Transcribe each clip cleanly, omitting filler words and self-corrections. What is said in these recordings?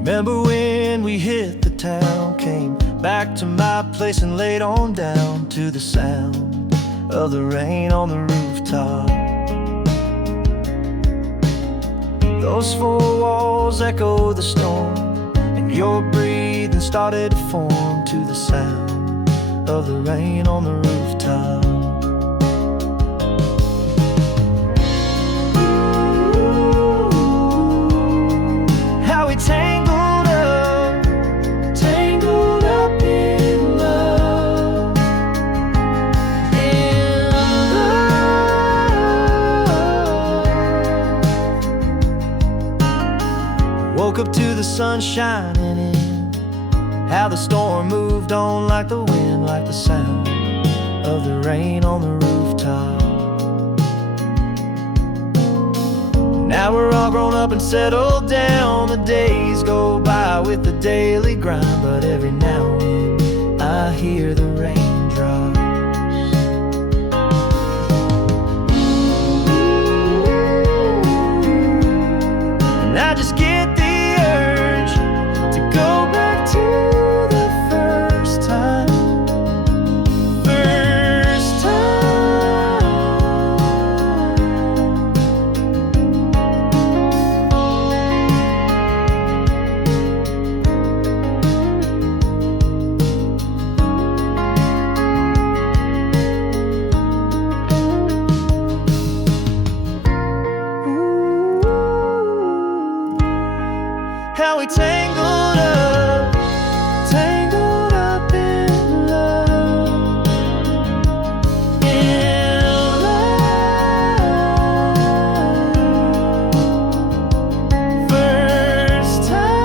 Remember when we hit the town, came back to my place and laid on down to the sound of the rain on the rooftop. Those four walls echo the storm, and your breathing started to form to the sound of the rain on the rooftop. How we tangled up in love, in love. Woke up to the sun shining in, how the storm moved on like the wind, like the sound of the rain on the rooftop. Now we're all grown up and settled down. The days go by with the daily grind, but every now and then I hear the raindrops. And I just get the urge to go back to the first time. First time. How we tangled up in love, in love. First time.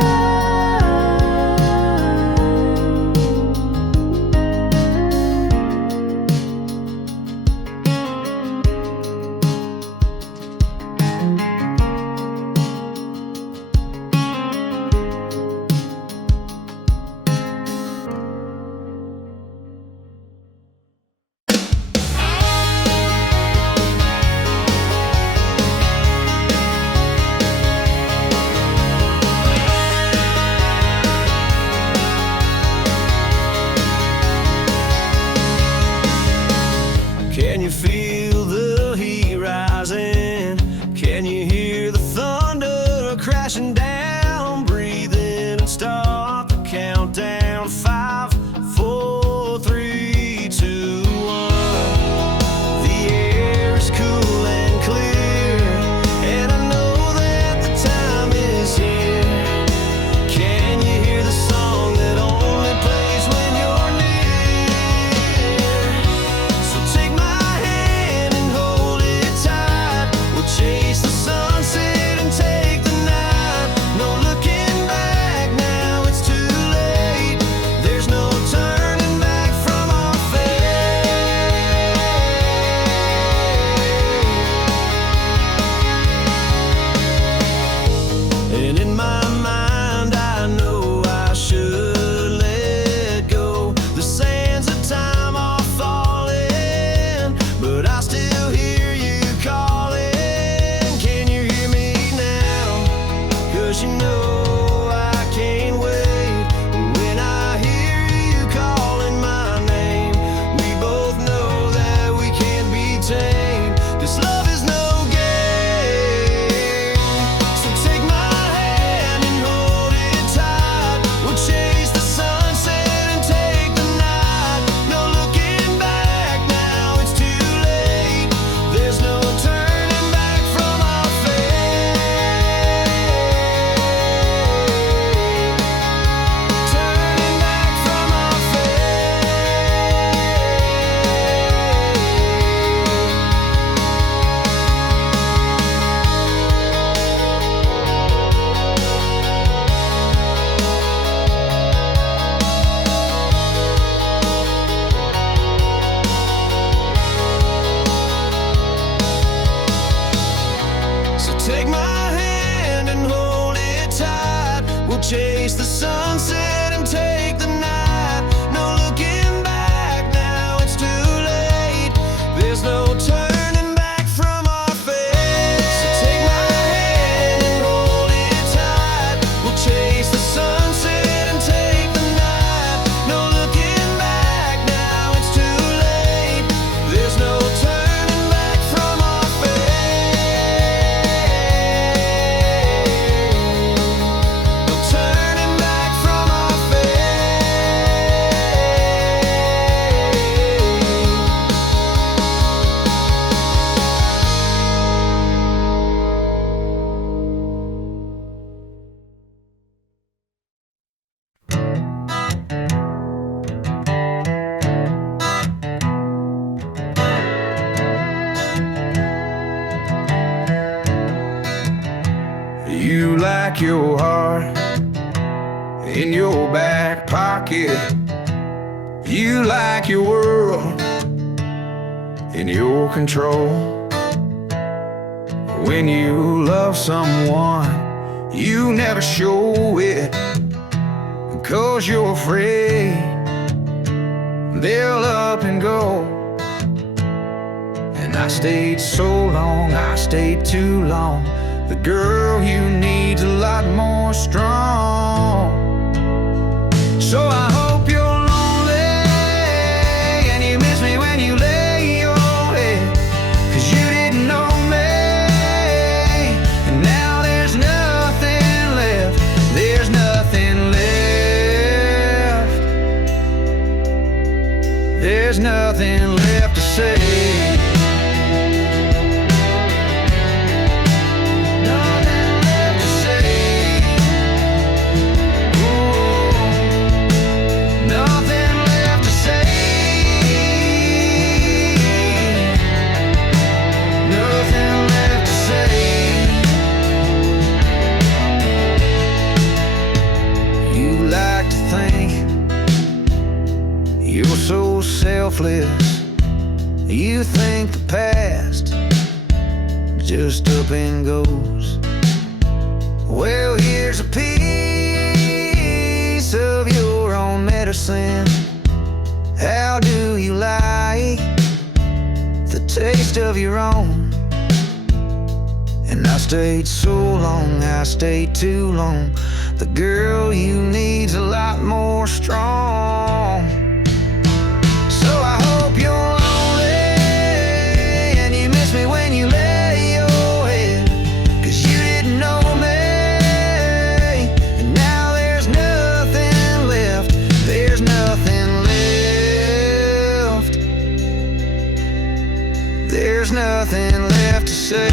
Can you feel the heat rising? Can you hear the thunder crashing down? Breathe in and start the countdown. 5, 4, 3, 2, 1. The air is cool and clear, and I know that the time is here. Can you hear the song that only plays when you're near? So take my hand and hold it tight. We'll chase the sunset and take the night. No looking back, now it's too late. There's no turning back from our fate. And in my mind I know I should let go. The sands of time are falling, but I still hear you calling. Can you hear me now? 'Cause you know I can't wait. When I hear you calling my name, we both know that we can't be tamed. This love is no game. So take my hand and hold it tight. We'll chase the sunset and take the night. No looking back, now it's too late. There's no turning back from our fate. Turning back from our fate. So take my hand and hold it tight. We'll chase the sunset and take the night. No looking back, now it's too late. There's no turning back from our fate. So take my hand and hold it tight. We'll chase the your heart in your back pocket. You like your world in your control. When you love someone, you never show it, 'cause you're afraid they'll up and go. And I stayed so long, I stayed too long. The girl you need's a lot more strong. So I hope you're lonely and you miss me when you lay your head, 'cause you didn't know me, and now there's nothing left. There's nothing left. There's nothing left to say. You're so selfless. You think the past just up and goes. Well, here's a piece of your own medicine. How do you like the taste of your own? And I stayed so long, I stayed too long. The girl you need's a lot more strong. So I hope you're lonely and you miss me when you lay your head, 'cause you didn't know me, and now there's nothing left. There's nothing left. There's nothing left to say.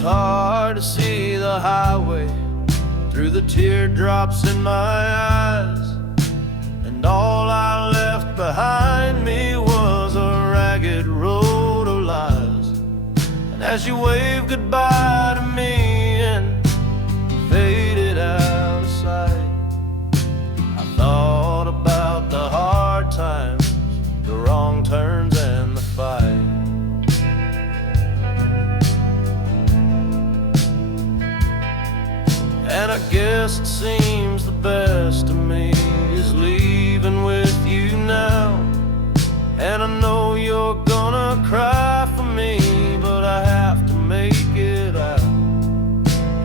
was hard to see the highway through the teardrops in my eyes, and all I left behind me was a ragged road of lies. And as you waved goodbye to me and faded out of sight, I thought about the hard times, the wrong turns and the fight. And I guess it seems the best to me is leaving with you now. And I know you're gonna cry for me, but I have to make it out.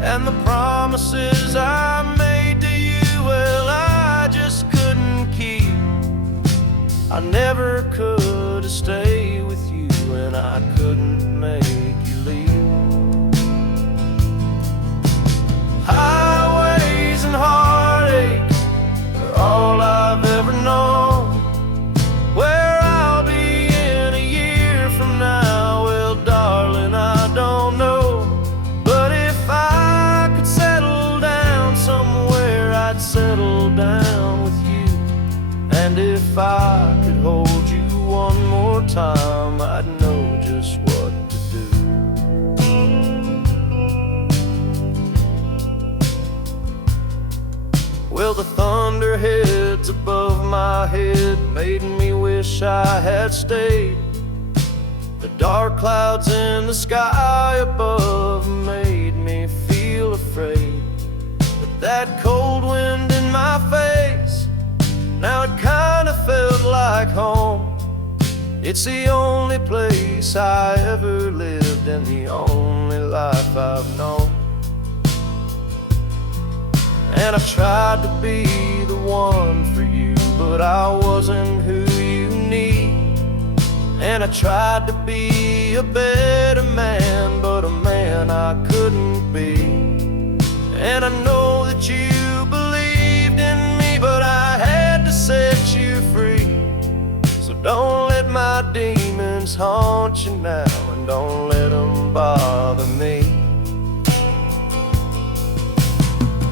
And the promises I made to you, well, I just couldn't keep. I never could stay with you, and I couldn't make you leave. Highways and heartache are all I've ever known. Where I'll be in a year from now, well, darling, I don't know. But if I could settle down somewhere, I'd settle down with you. And if I could hold you one more time, I'd know just what to do. Well, the thunderheads above my head made me wish I had stayed. The dark clouds in the sky above made me feel afraid. But that cold wind in my face, now it kinda felt like home. It's the only place I ever lived and the only life I've known. And I tried to be the one for you, but I wasn't who you need. And I tried to be a better man, but a man I couldn't be. And I know that you believed in me, but I had to set you free. So don't let my demons haunt you now, and don't let them bother me.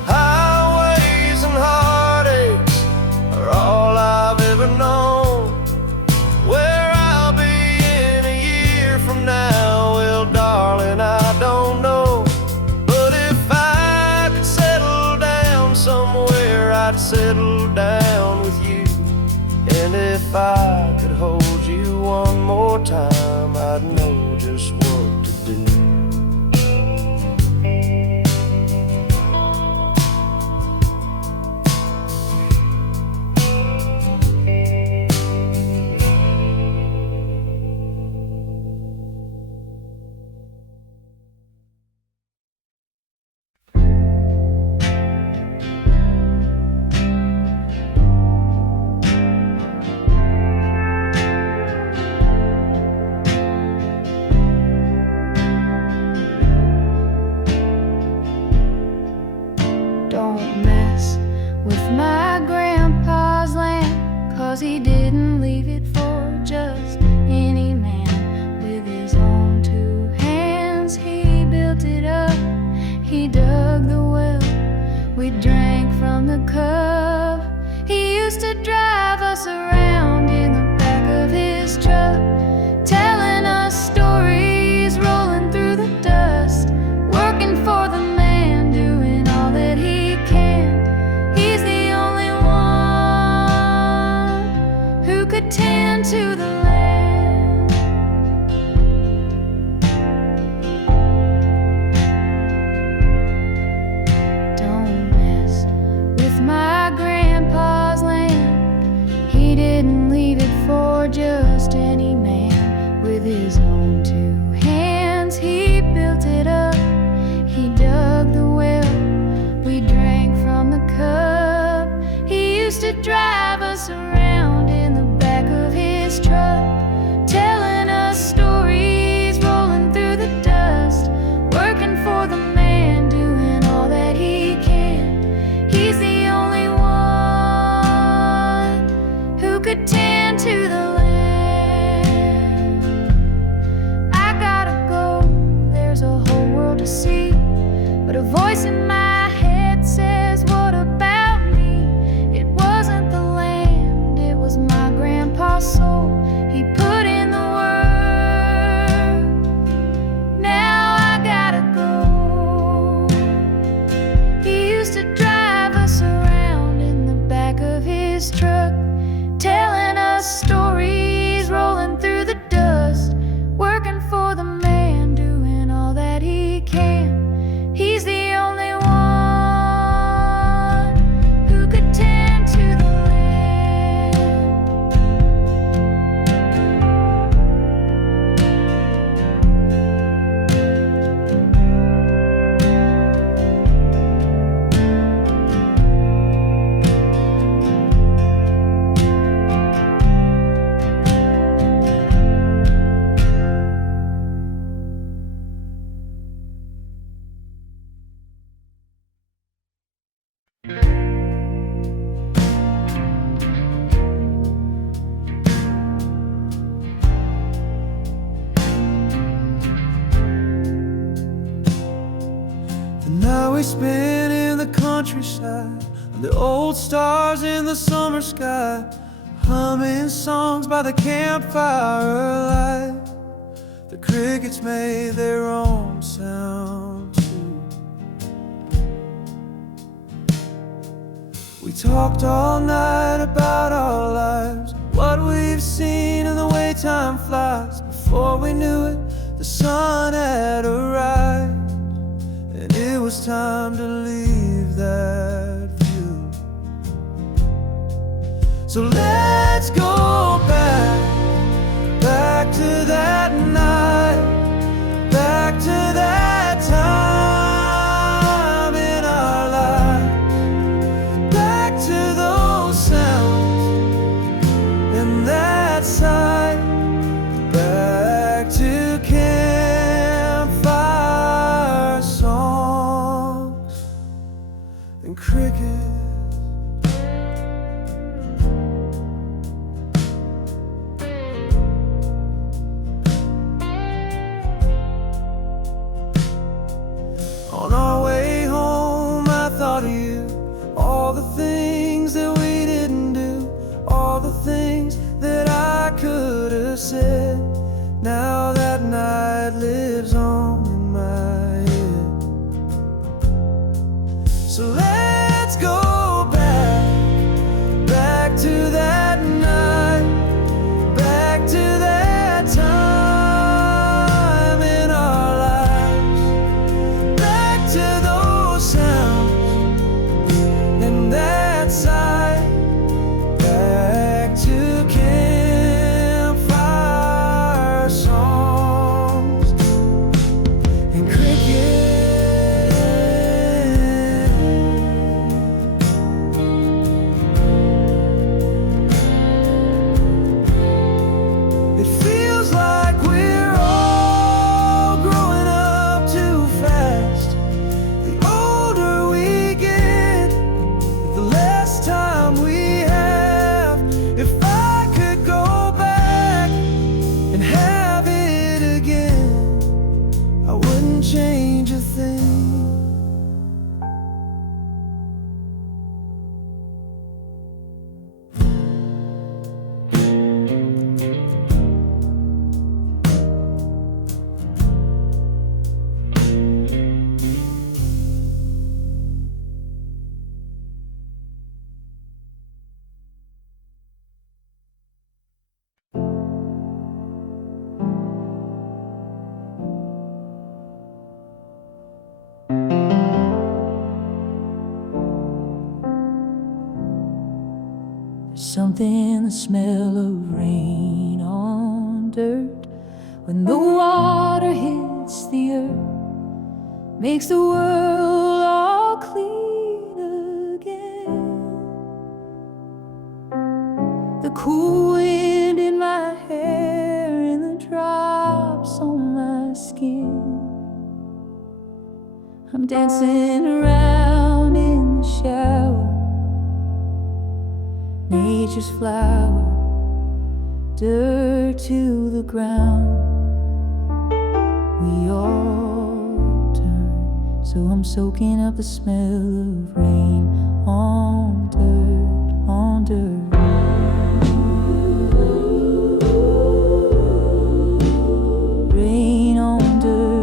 Highways and heartaches are all I've ever known. Where I'll be in a year from now, well, darling, I don't know. But if I could settle down somewhere, I'd settle down with you. And if I could hold you one more time, I'd know just what to do. Now we spin in the countryside, the old stars in the summer sky, humming songs by the campfire light. The crickets made their own sound too. We talked all night about our lives, what we've seen and the way time flies. Before we knew it, the sun had arrived, and it was time to leave that view. So let's go back to that night, back to that time in our lives, back to those sounds and that sight, back to campfire songs and crickets. On our way home, I thought of you, all the things that we didn't do, all the things that I could have said. Now that night lives on in my head. So let's go back to that night, back to that time in our lives, back to those sounds and that sight, back to campfire songs and crickets. It feels like we're all growing up too fast. The older we get, the less time we have. If I could go back and have it again, I wouldn't change a thing. There's something in the smell of rain on dirt when the water hits the earth, makes the world all clean again. The cool wind in my hair and the drops on my skin. I'm dancing around in the shower, nature's flower, dirt to the ground. We all turn, so I'm soaking up the smell of rain on dirt, on dirt. Rain on dirt.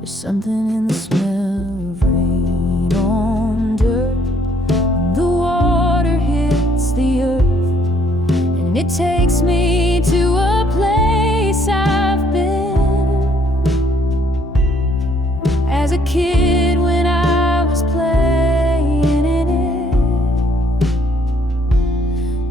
There's something in the smell of rain on dirt when the water hits the earth, and it takes me to a place I've been as a kid when I was playing in it.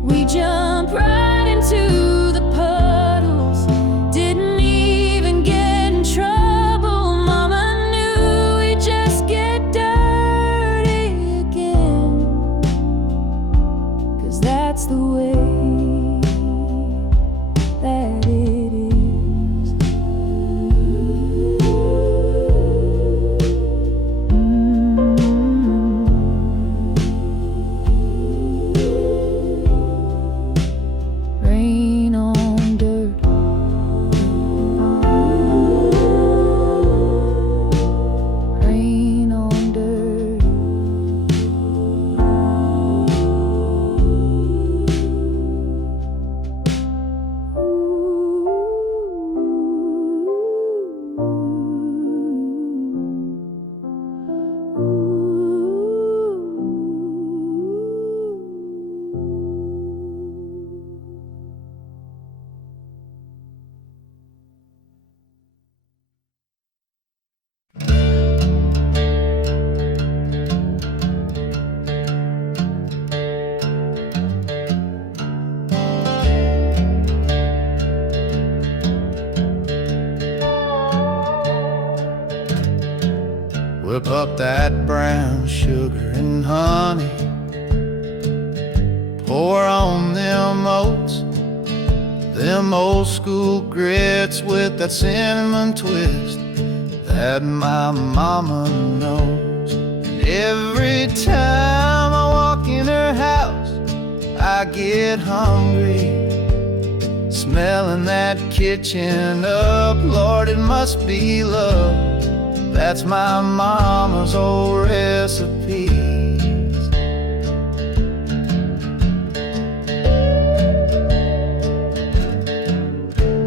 We jump right into the puddles, didn't even get in trouble. Mama knew we'd just get dirty again, 'cause that's the way oats, them old school grits with that cinnamon twist that my mama knows. And every time I walk in her house, I get hungry, smelling that kitchen up. Lord, it must be love. That's my mama's old recipes.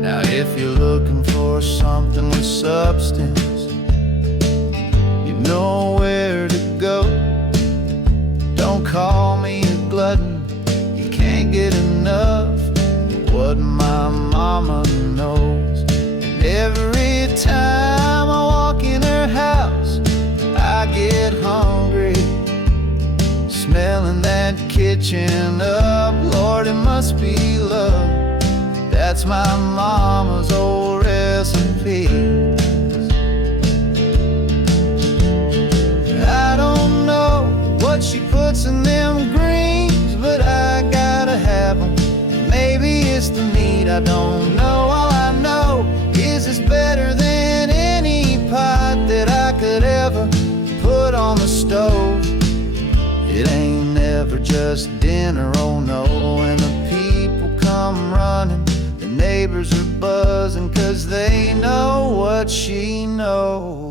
Now if you're looking for something with substance, you know where to go. Don't call me a glutton, you can't get enough of what my mama knows. And every time I walk in her house, I get hungry, smelling that kitchen up. Lord, it must be love. That's my mama's old recipe. I don't know what she puts in them greens, but I gotta have them. Maybe it's the meat, I don't know. All I know is it's better than any pot that I could ever put on the stove. It ain't never just dinner, oh no. When the people come running, the neighbors are buzzing, 'cause they know what she knows.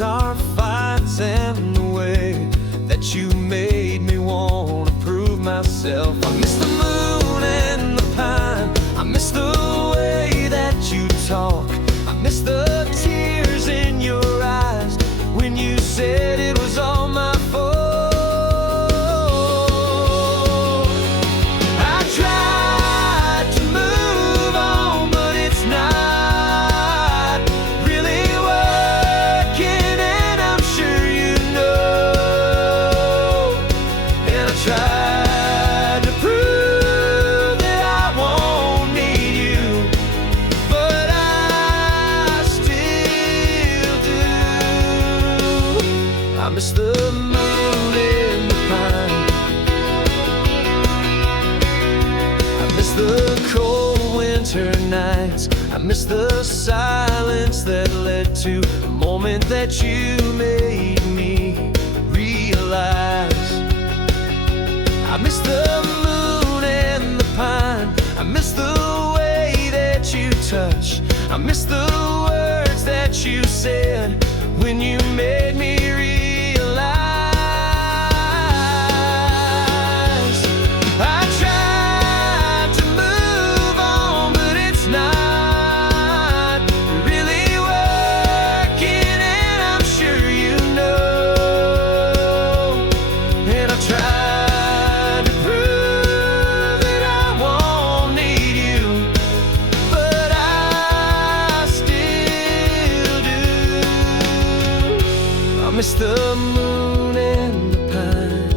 Our fights and the way that you made me want to prove myself. I miss the moon and the pine. I miss the way that you talk. I miss the tears in your eyes when you said it was all my fault. I tried to move on, but it's not really working. Tried to prove that I won't need you, but I still do. I miss the moon and the pine. I miss the cold winter nights. I miss the silence that led to the moment that you made me realize. I miss the moon and the pine. I miss the way that you touch. I miss the words that you said when you made me realize. I tried to move on, but it's not really working, and I'm sure you know. And I tried miss the moon and the pine.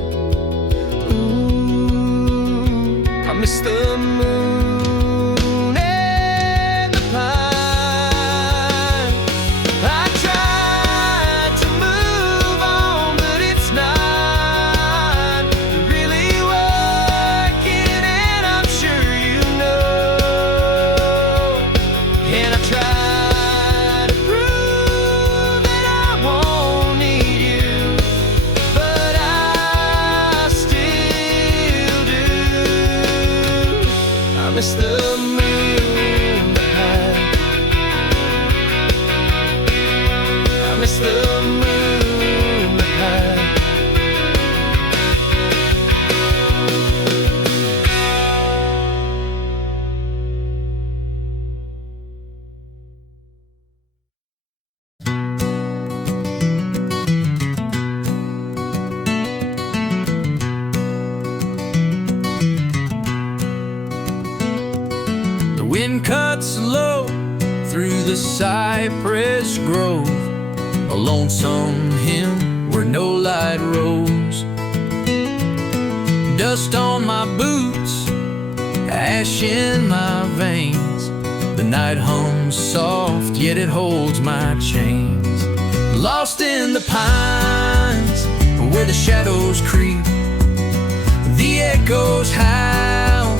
Ooh, I miss the moon and the pine. I tried to move on, but it's not really working, and I'm sure you know. And I tried to prove that I won't need you, but I still do. I miss the moon, the pine. I miss the moon, the pine. wind cuts low through the cypress grove, a lonesome hymn where no light rose. Dust on my boots, ash in my veins. The night hums soft, yet it holds my chains. Lost in the pines, where the shadows creep, the echoes howl,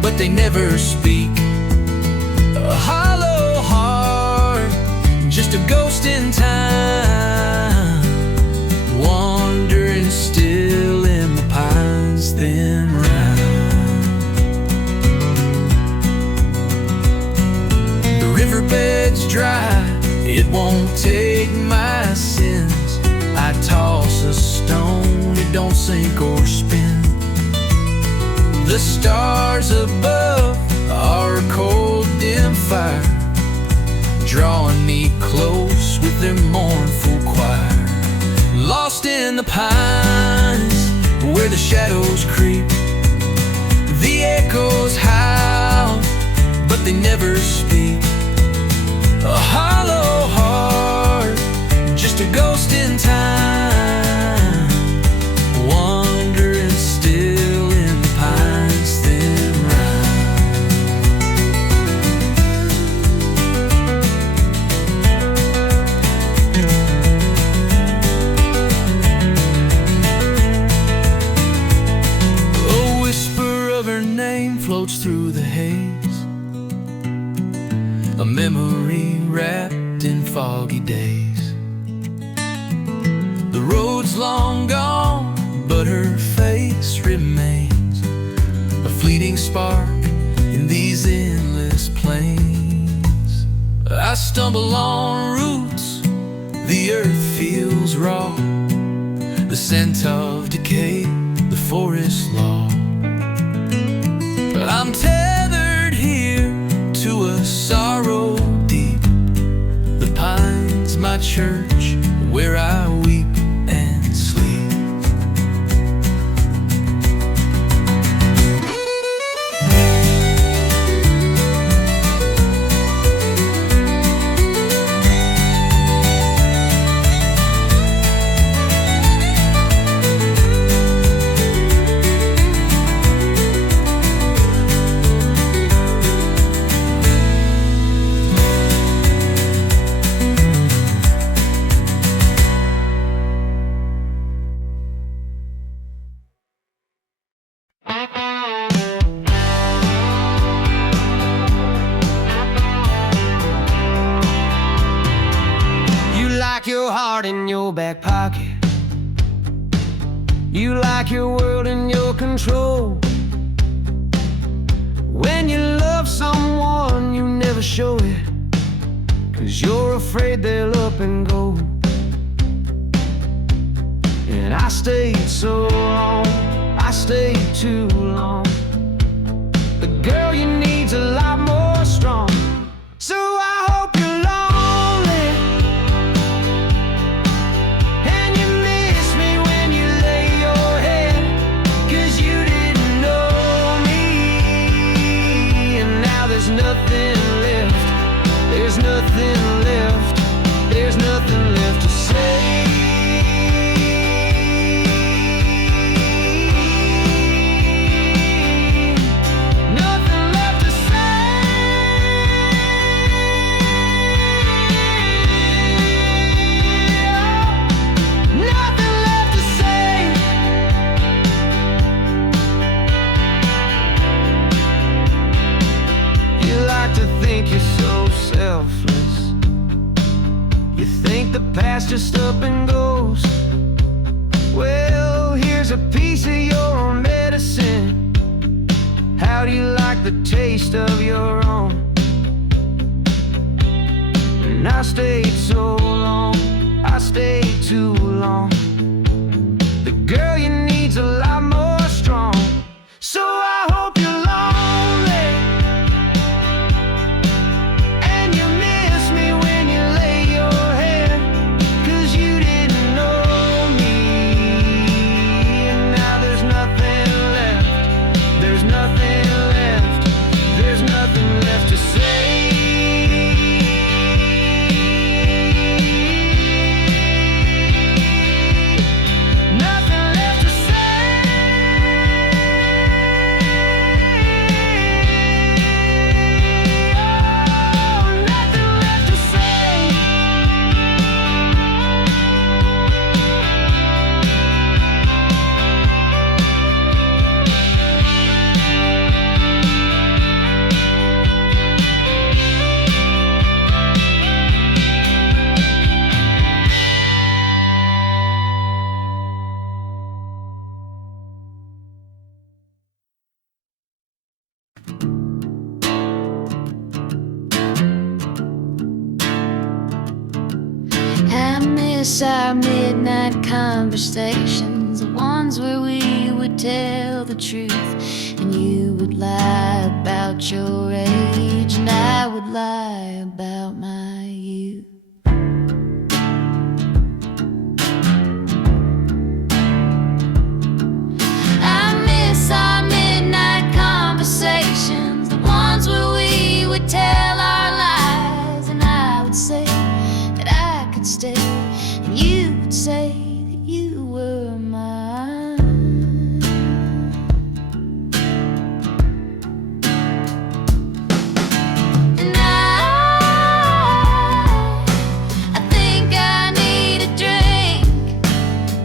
but they never speak. A hollow heart, just a ghost in time, wandering still in the pines thin round. The riverbed's dry, it won't take my sins. I toss a stone, it don't sink or spin. The stars above are a cold, dim fire, drawing me close with their mournful choir. Lost in the pines, where the shadows creep, the echoes howl, but they never speak. A hollow heart, just a ghost in time, wandering still in the pines thin round. A whisper of her name floats through the haze, a memory wrapped in foggy days. The road's long gone, but her face remains, a fleeting spark in these endless plains. I stumble on roots, the earth feels raw, the scent of decay, the forest law. But I'm tethered here to a sorrow deep, the pines my church, where I weep and sleep. Your heart in your back pocket, you like your world in your control. When you love someone, you never show it, 'cause you're afraid they'll up and go. And I stayed so long, I stayed too long. The girl you need's a lot more strong. So I hope you're lonely, and you miss me when you lay your head, 'cause you didn't know me. And now there's nothing left, there's nothing left, there's nothing left to say. You're so selfless, you think the past just up and goes. Well, here's a piece of your medicine. How do you like the taste of your own? And I stayed so long, I stayed too long. The girl you need's a lot more strong. So I hope you're lonely, and you miss me when you lay your head, 'cause you didn't know me. And now there's nothing left, there's nothing left, there's nothing left miss our midnight conversations, the ones where we would tell the truth, and you would lie about your age, and I would lie about my youth. I miss our midnight conversations, the ones where we would tell our lies, and I would say that I could stay, and you would say that you were mine. And I think I need a drink.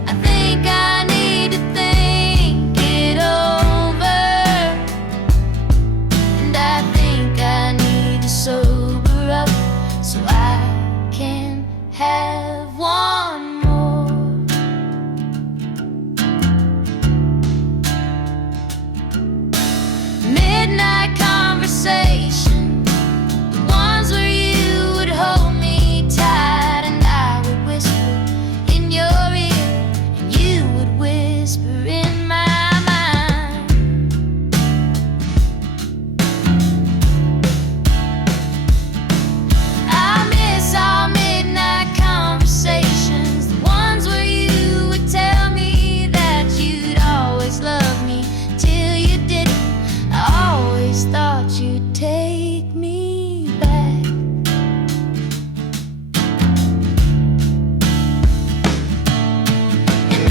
I think I need to think it over, and I think I need to sober up so I can have one more. Midnight conversation, the ones where you would hold me tight, and I would whisper in your ear, and you would whisper in my mind. I miss our midnight conversations, the ones where you would tell me that you'd always love me till you didn't. I always thought you'd take me back. And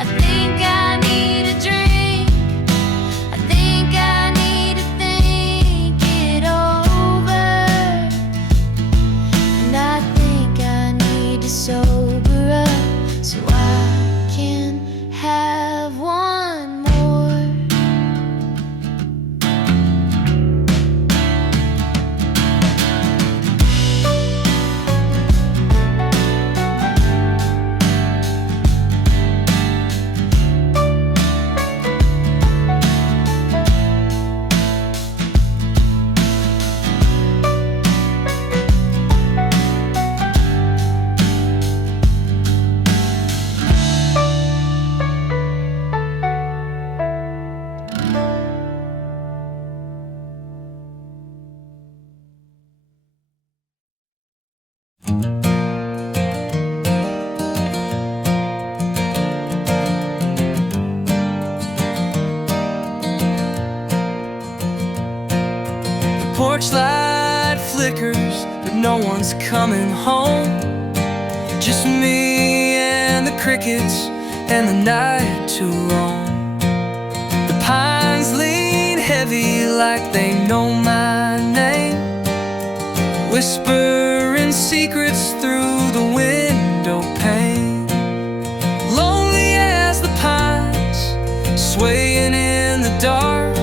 I think I need a drink. I think I need to think it over, and I think I need to sober up so I can have one more. Porch light flickers, but no one's coming home. Just me and the crickets and the night to roam. The pines lean heavy like they know my name, whispering secrets through the window pane. Lonely as the pines, swaying in the dark,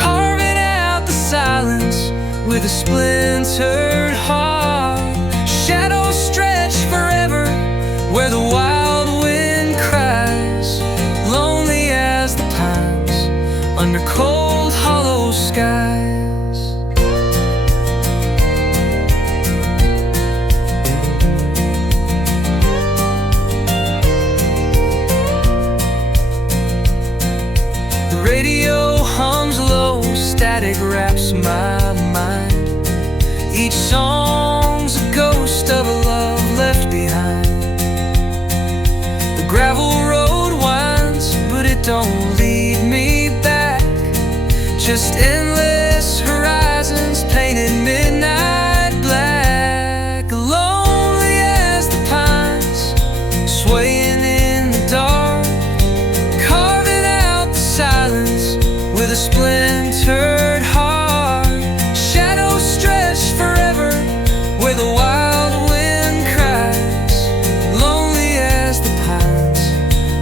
carving out the silence with a splintered heart. Shadows stretch forever where the wild wind cries. Lonely as the pines under cold hollow skies. The radio hums low, static wraps my mind. Each song's a ghost of a love left behind. The gravel road winds, but it don't lead me back. Just endless horizons painted midnight black. Lonely as the pines, swaying in the dark, carving out the silence with a splintered heart. Shadows stretch forever where the wild wind cries. Lonely as the pines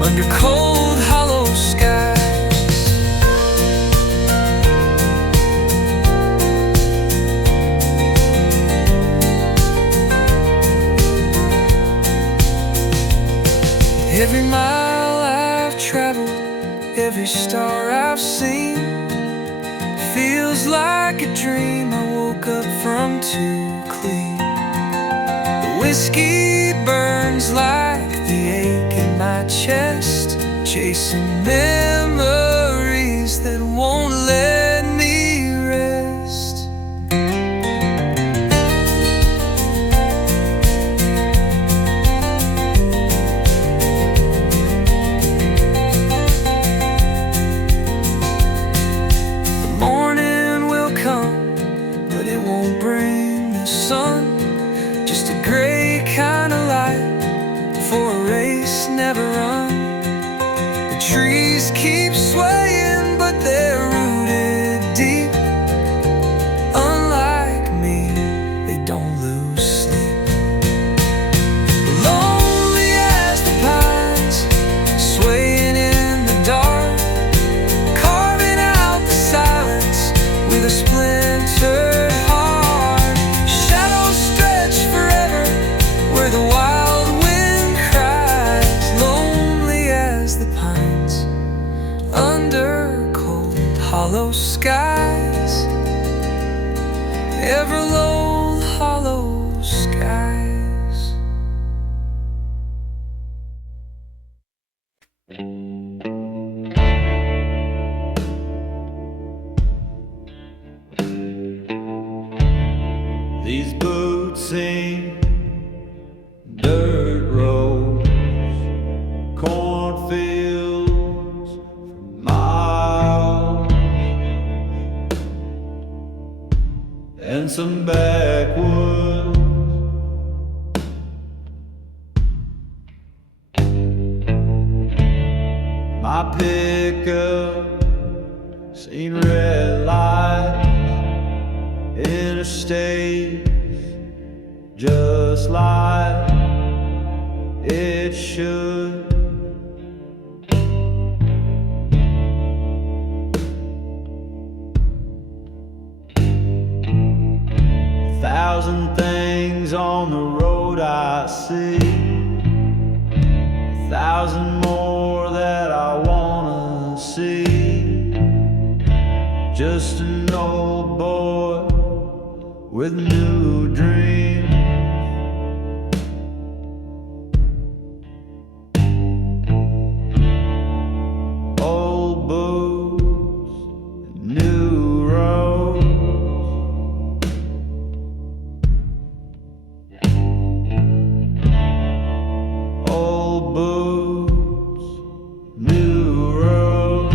under cold hollow skies. Every mile I've traveled, every star I've seen, feels like a dream I woke up from too clean. whiskey burns like the ache in my chest, chasing memories that won't let me rest. The morning will come, but it won't bring the sun. Just a gray kind of light for a race never run. The trees keep swaying, but they're rooted deep. Unlike me, they don't lose sleep. Lonely as the pines, swaying in the dark, carving out the silence with a splintered heart. Shadows stretch forever where the wild wind cries. Lonely as the pines under cold, hollow skies, ever low, hollow skies. These boots sing dirt roads, cornfields for miles, and some backwoods. My pickup seen red lights, interstates, just like it should. Thousand things on the road I see, 1,000 more that I wanna see. Just an old boy with new dreams. Old boots, new roads. Old boots, new roads.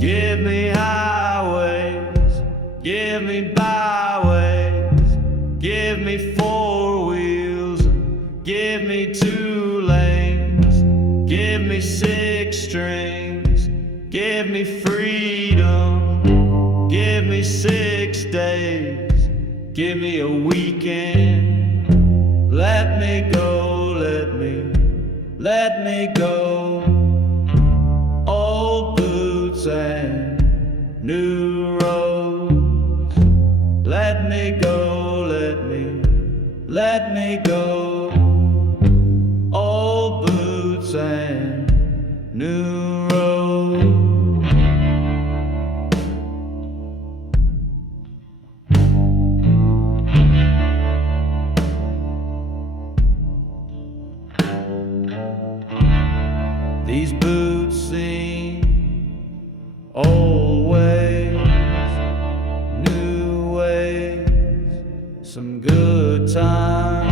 Give me highways, give me byways, give me four wheels, give me 2 lanes, give me 6 strings, give me freedom, give me 6 days, give me a weekend. Let me go, let me go. Old boots and new roads. Let me go, let me go. Old boots and new roads. These boots sing old ways, new ways, some good times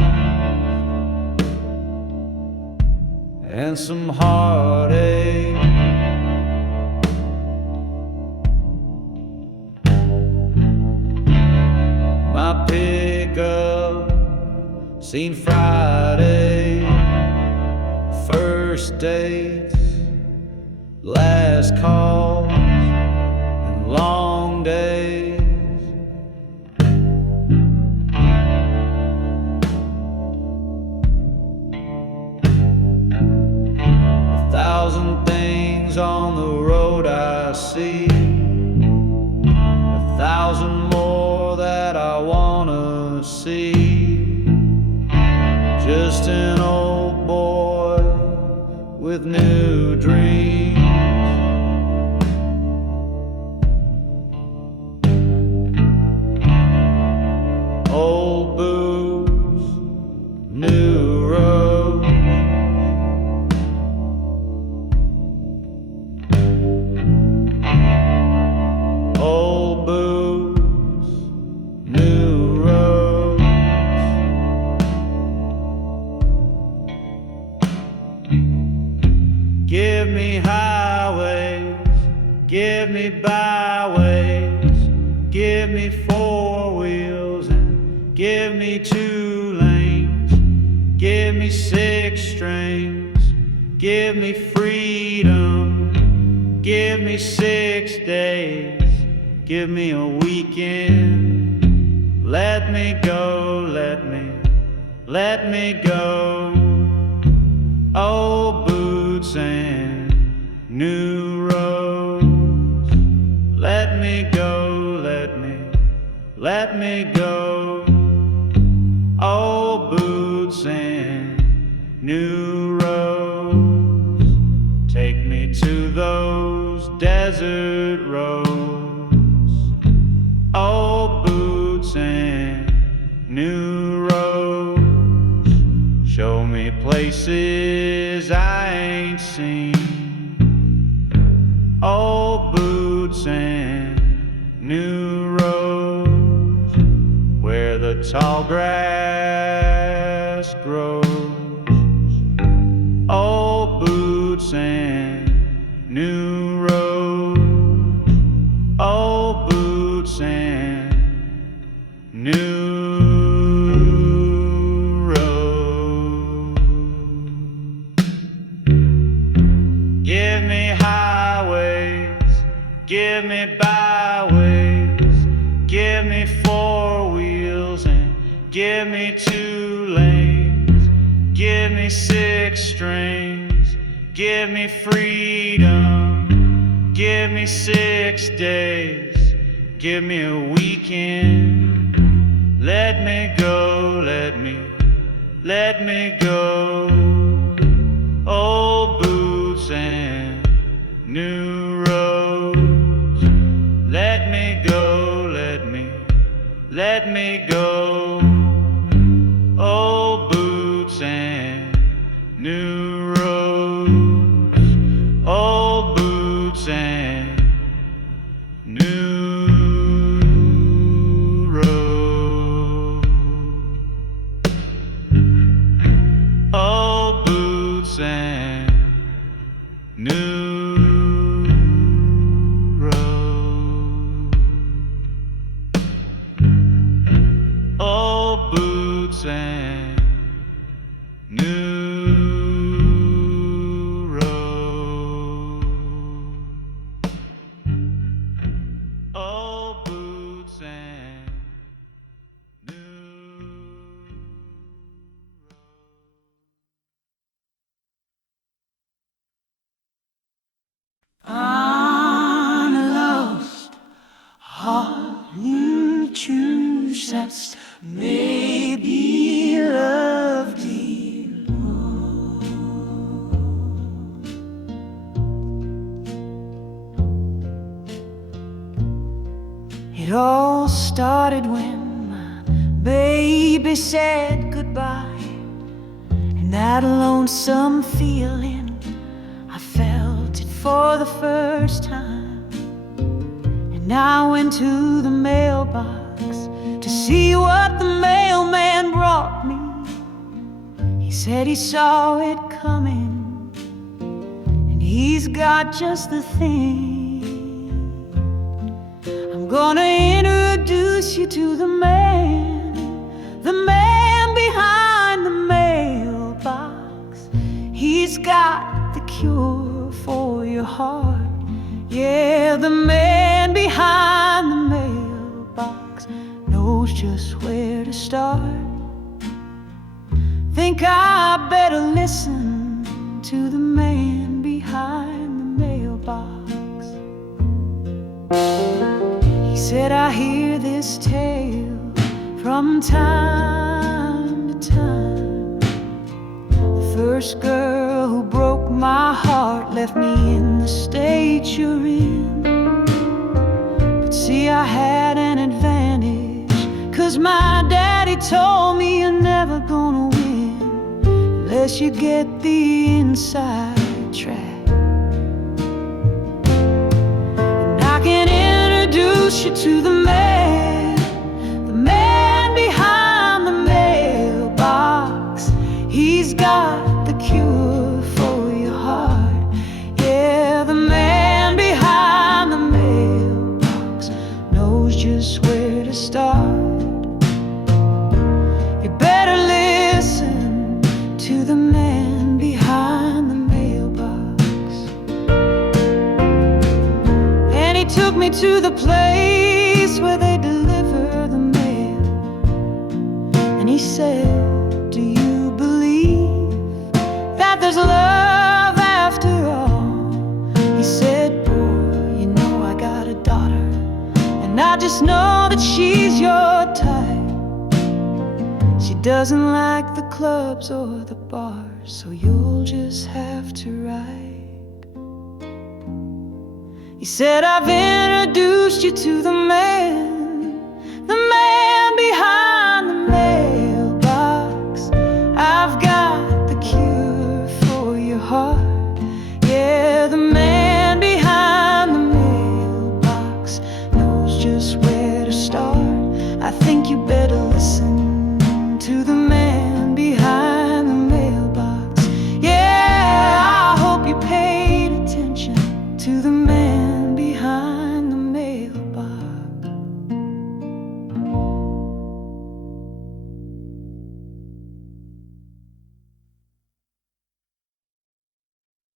and some heartache. My pickup seen Friday, first dates, last calls, and long days. A thousand things on the road I see, 1,000 more that I wanna see. Just an old boy with new dreams. Give me highways, give me byways, give me four wheels and give me two lanes, give me six strings, give me freedom, give me 6 days, give me a weekend. Let me go, let me go. Old boots and new roads. Let me go, let me go. Old boots and new roads. Take me to those desert roads. Old boots and new roads. Show me places I ain't seen. Old boots and new roads, where the tall grass grows. Old boots and new roads. Old boots and new roads. Give me highways, give me byways, give me four wheels and give me two lanes, give me six strings, give me freedom, give me 6 days, give me a weekend. Let me go, let me go. Old boots and new roads. Let me go, let me go. Old boots and new roads. Old boots and new roads. Old boots and new roads. Old boots and new roads. Old boots and new On a lost heart you choose us, maybe love thee. It all started when my baby said goodbye, and that lonesome feeling, I felt it for the first time. And I went to the mailbox to see what the mailman brought me. He said he saw it coming, and he's got just the thing. I'm gonna introduce you to the man behind the mailbox. He's got the cure for your heart. Yeah, the man behind the mailbox knows just where to start. Think I better listen to the man behind the mailbox. He said, I hear this tale from time to time. The first girl who broke my heart left me in the state you're in. But see, I had an advantage, 'cause my daddy told me you're never gonna win unless you get the inside track. And I can introduce you to the man behind the mailbox. He's got the cure for your heart. to the place where they deliver the mail. And he said, do you believe that there's love after all? He said, boy, you know I got a daughter, and I just know that she's your type. She doesn't like the clubs or the bars, so you'll just have to write. He said, I've introduced you to the man behind the mailbox. I've got the cure for your heart. Yeah, the man behind the mailbox knows just where to start. I think you better listen to the